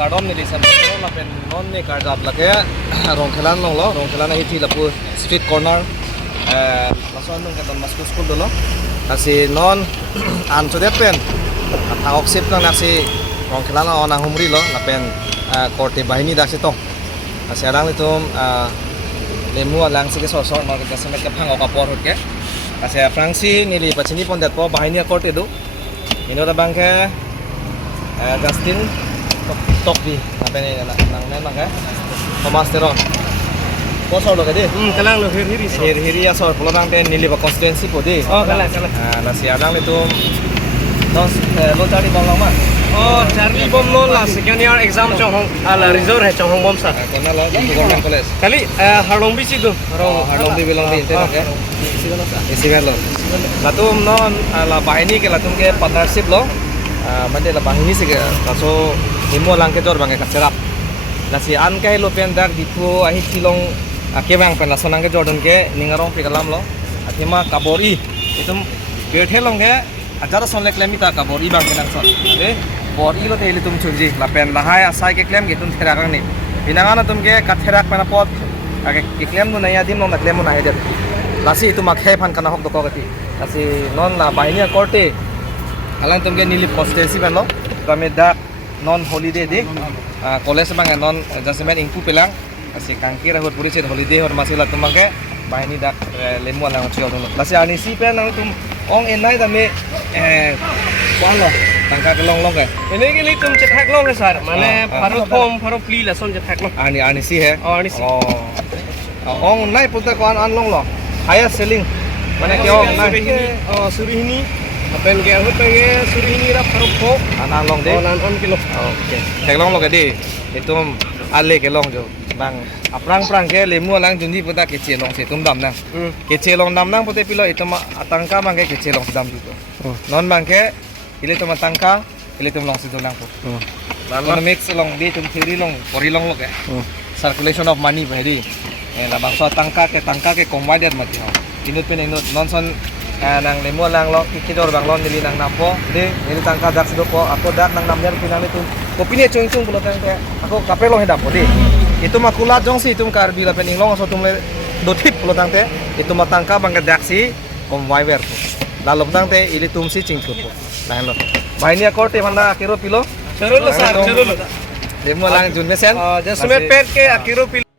cardom ni lisan la pen non ni card up la ke rong khelan long lo rong khelan hi thi la pu street corner lason nung ke ton masku school do lo kasi non an so det pen ta oksip nang nasi rong khelan ona humri lo la pen korte bahini dak se tong kasi adang ni tum lemu alang se ke so so no ke semet ke phang okapor hot ke kasi frangsi nili pachini pon det po bahini korte do ino da bang ke Justin Tokbi apa ni nang memang kan Thomas Teron kosor lo kadi kalang lo hiri ya sor pulang ten nili ba constituency podi oh kalang nasi adang itu nos lo cari bang lama oh cari bom lo lah second year exam chong ala resort hai chong bom sa kena lo di government college kali harong bi situ harong bi bilang di internet ya isi lo latum non ala bahini ke latum ke partnership lo mande la bahini se kaso imo lang ke jor bang ka serap nasi an kai lo pen dak dipu ahi kilong ke bang pen la sonang ke jordan ke ningarong pe kalam lo athima kabori itum bethe long ke ajara son le klem ita kabori bang ke nang son le bori lo te tum chunji la pen la hai asai ke klem ke tum thera kang ni binangana tum ke ka thera pana pot ke klem no naya dim no na klem no na hedet lasi itu makhe phan kana hok do ko gati lasi non la bahini korte alang tum ke nili constituency ban lo kami dak non holiday de college bang non jasmen ingpu pelang asi kangkir hot puri set holiday hor masila tumang ke bahini dak lemu alang chiol lo lasi ani si pen nang tum ong enai da me kwan lo tangka ke long long ke ini kali tum cetak lo ke sar mane paro form paro pli la son cetak lo ani si he oh ani si ong nai puta kwan an long lo highest selling mane ke ong nai surihini apen ke hot pe surihini ra paro pho an long de on kilo oke tek long lo ke di itu ale ke long jo bang aprang prang ke lemu alang junji puta ke che long se tum dam na ke che long dam nang puta pilo itu ma atangka bang ke che long dam juto non bang ke ile to matangka ile tum long se dam po lalu mix long di tum thiri long pori long lo ke circulation of money bhari la bang so tangka ke combined mati ha inut pen inut non son nang lemu alang lo kikidor bang lon dili nang napo de ini tangka dak sido po ako dak nang namjar pinang itu kopine chung pulo tang ke ako kapelo hedap po di itu makula jong si itu kar bila pening long so tum le dotip pulo tang te itu matangka bang ke dak si conviver lalu tang te ili tum si chingput po lain lo bahini korte manda akiro pilo chalo sar chalo lemu alang jun mesen jasme pet ke akiro pilo